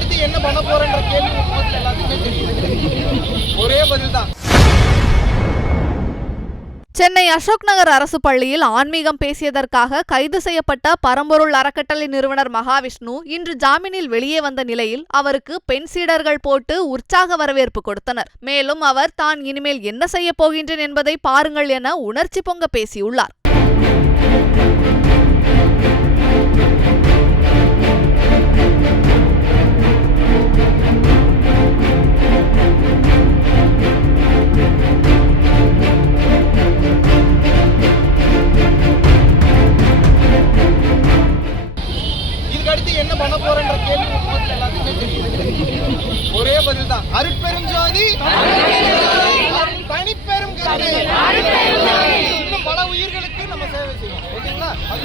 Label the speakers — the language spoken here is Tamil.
Speaker 1: அடுத்து என்ன பண்ண போறேன்ற கேள்வி எல்லாத்துக்குமே தெரியும். ஒரே பதில் தான்.
Speaker 2: சென்னை அசோக் நகர் அரசு பள்ளியில் ஆன்மீகம் பேசியதற்காக கைது செய்யப்பட்ட பரம்பொருள் அறக்கட்டளை நிறுவனர் மகாவிஷ்ணு இன்று ஜாமீனில் வெளியே வந்த நிலையில் அவருக்கு பெண் சீடர்கள் போட்டு உற்சாக வரவேற்பு கொடுத்தனர். மேலும் அவர் தான் இனிமேல் என்ன செய்ய போகின்றேன் என்பதை பாருங்கள் என உணர்ச்சி பொங்க பேசியுள்ளார்.
Speaker 1: பண்ண போறன்ற கேள்வி எல்லாத்துக்குமே தெரியும். ஒரே பதில் தான் அருட்பெரும் அருட்பெருஞ்சோதி தனிப்பெரும் இன்னும் பல உயிர்களுக்கு நம்ம சேவை செய்யணும் ஓகேங்களா? அது